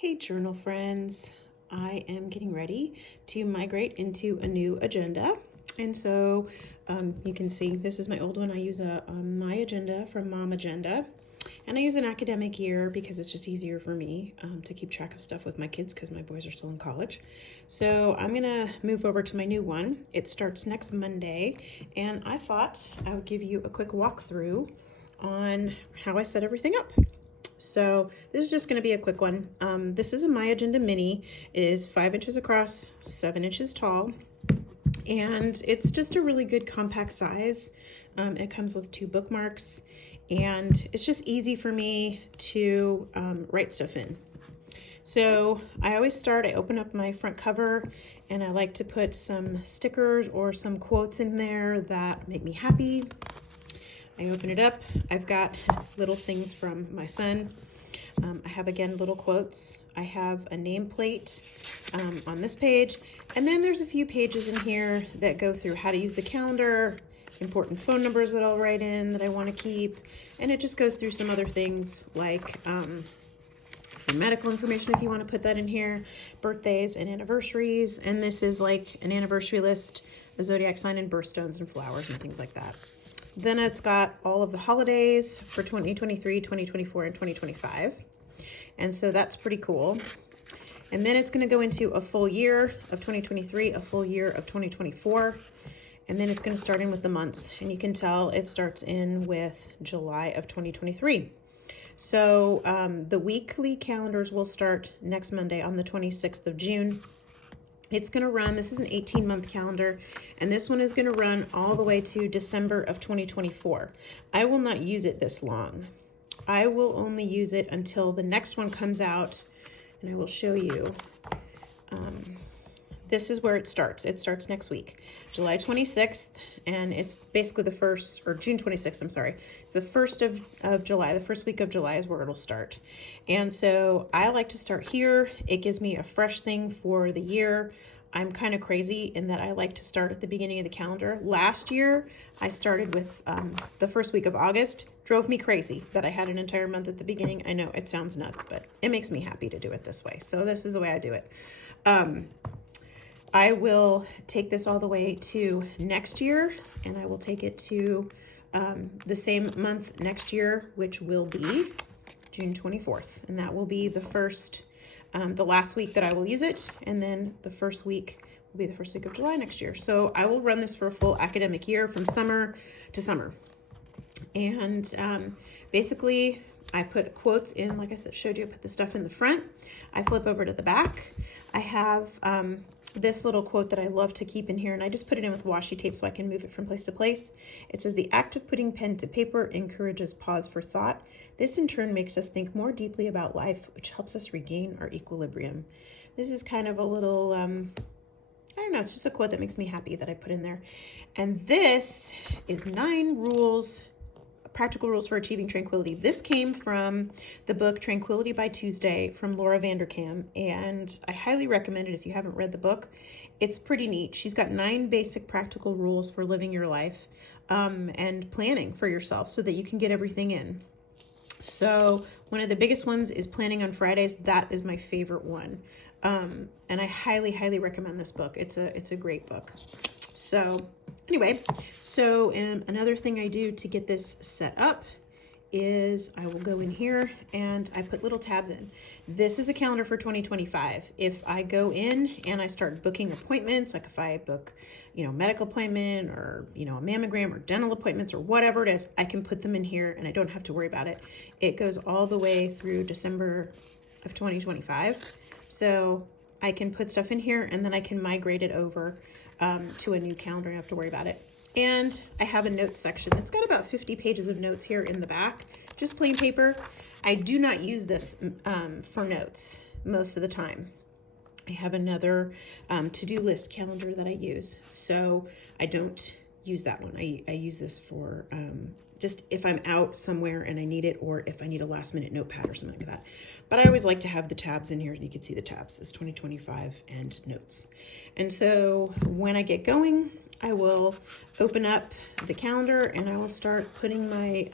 Hey journal friends, I am getting ready to migrate into a new agenda. And so you can see this is my old one. I use a MyAgenda from MomAgenda. And I use an academic year because it's just easier for me to keep track of stuff with my kids because my boys are still in college. So I'm gonna move over to my new one. It starts next Monday, and I thought I would give you a quick walkthrough on how I set everything up. So this is just going to be a quick one. This is a MyAgenda Mini. It is 5 inches across, 7 inches tall, and it's just a really good compact size. It comes with 2 bookmarks, and it's just easy for me to write stuff in. So I always start, I open up my front cover, and I like to put some stickers or some quotes in there that make me happy. I open it up. I've got little things from my son. I have, again, little quotes. I have a nameplate on this page. And then there's a few pages in here that go through how to use the calendar, important phone numbers that I'll write in that I want to keep. And it just goes through some other things like some medical information if you want to put that in here, birthdays and anniversaries. And this is like an anniversary list, a zodiac sign, and birthstones and flowers and things like that. Then it's got all of the holidays for 2023, 2024, and 2025. And so that's pretty cool. And then it's going to go into a full year of 2023, a full year of 2024. And then it's going to start in with the months. And you can tell it starts in with July of 2023. So the weekly calendars will start next Monday on the 26th of June. It's going to run, this is an 18-month calendar, and this one is going to run all the way to December of 2024. I will not use it this long. I will only use it until the next one comes out, and I will show you. This is where it starts. It starts next week, July 26th, and it's basically the first, or June 26th, I'm sorry. The 1st of July, the first week of July is where it'll start. And so I like to start here. It gives me a fresh thing for the year. I'm kind of crazy in that I like to start at the beginning of the calendar. Last year, I started with the first week of August. Drove me crazy that I had an entire month at the beginning. I know it sounds nuts, but it makes me happy to do it this way. So this is the way I do it. I will take this all the way to next year, and I will take it to the same month next year, which will be June 24th. And that will be the first, the last week that I will use it. And then the first week will be the first week of July next year. So I will run this for a full academic year from summer to summer. And basically I put quotes in, like I said, showed you, I put the stuff in the front. I flip over to the back. I have this little quote that I love to keep in here, and I just put it in with washi tape so I can move it from place to place. It says, "The act of putting pen to paper encourages pause for thought. This in turn makes us think more deeply about life, which helps us regain our equilibrium." This is kind of a little, I don't know, it's just a quote that makes me happy that I put in there. And this is 9 rules, practical rules for achieving tranquility. This came from the book Tranquility by Tuesday from Laura Vanderkam, and I highly recommend it if you haven't read the book. It's pretty neat. She's got 9 basic practical rules for living your life and planning for yourself so that you can get everything in. So one of the biggest ones is planning on Fridays. That is my favorite one. And I highly, highly recommend this book. It's a great book. So anyway, so another thing I do to get this set up is I will go in here and I put little tabs in. This is a calendar for 2025. If I go in and I start booking appointments, like if I book, medical appointment or, a mammogram or dental appointments or whatever it is, I can put them in here and I don't have to worry about it. It goes all the way through December of 2025. So I can put stuff in here and then I can migrate it over to a new calendar. I don't have to worry about it. And I have a notes section. It's got about 50 pages of notes here in the back, just plain paper. I do not use this for notes most of the time. I have another to-do list calendar that I use. So I don't use that one. I use this for just if I'm out somewhere and I need it, or if I need a last minute notepad or something like that. But I always like to have the tabs in here, and you can see the tabs, this 2025 and notes. And so when I get going, I will open up the calendar and I will start putting my,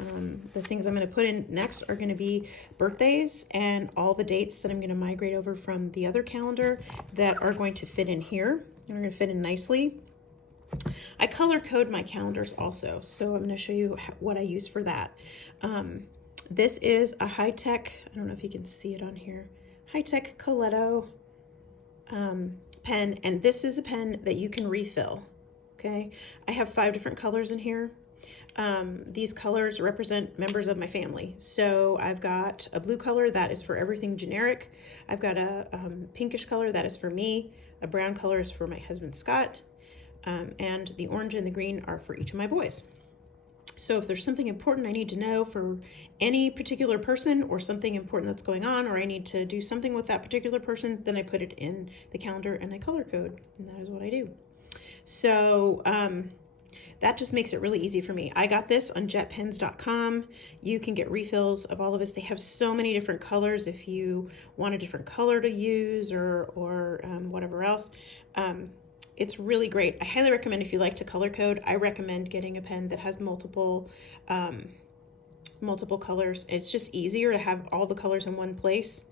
the things I'm going to put in next are going to be birthdays and all the dates that I'm going to migrate over from the other calendar that are going to fit in here. And are going to fit in nicely. I color code my calendars also, so I'm going to show you what I use for that. This is a high-tech, I don't know if you can see it on here, high-tech Coletto pen, and this is a pen that you can refill. Okay, I have 5 different colors in here. These colors represent members of my family. So I've got a blue color that is for everything generic. I've got a pinkish color that is for me. A brown color is for my husband Scott. And the orange and the green are for each of my boys. So if there's something important I need to know for any particular person or something important that's going on, or I need to do something with that particular person, then I put it in the calendar and I color code, and that is what I do. So that just makes it really easy for me. I got this on jetpens.com. You can get refills of all of this. They have so many different colors if you want a different color to use or whatever else. It's really great. I highly recommend if you like to color code, I recommend getting a pen that has multiple colors. It's just easier to have all the colors in one place.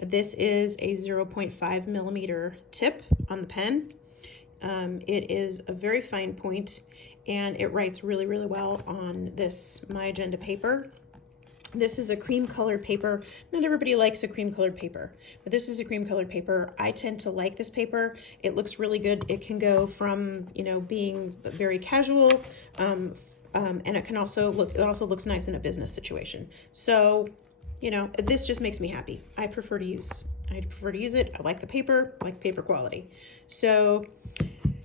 This is a 0.5 millimeter tip on the pen. It is a very fine point and it writes really, really well on this MyAgenda paper. This is a cream colored paper. Not everybody likes a cream colored paper, but this is a cream colored paper. I tend to like this paper. It looks really good. It can go from, you know, being very casual, and it can also looks nice in a business situation. So, you know, this just makes me happy. I prefer to use it. I like the paper, I like paper quality. So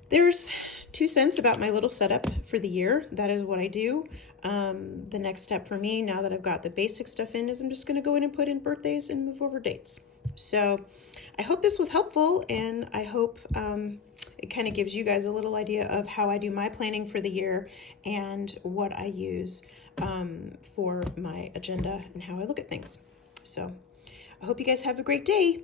there's 2 cents about my little setup for the year. That is what I do. The next step for me, now that I've got the basic stuff in, is I'm just going to go in and put in birthdays and move over dates. So I hope this was helpful, and I hope it kind of gives you guys a little idea of how I do my planning for the year and what I use for my agenda and how I look at things. So I hope you guys have a great day.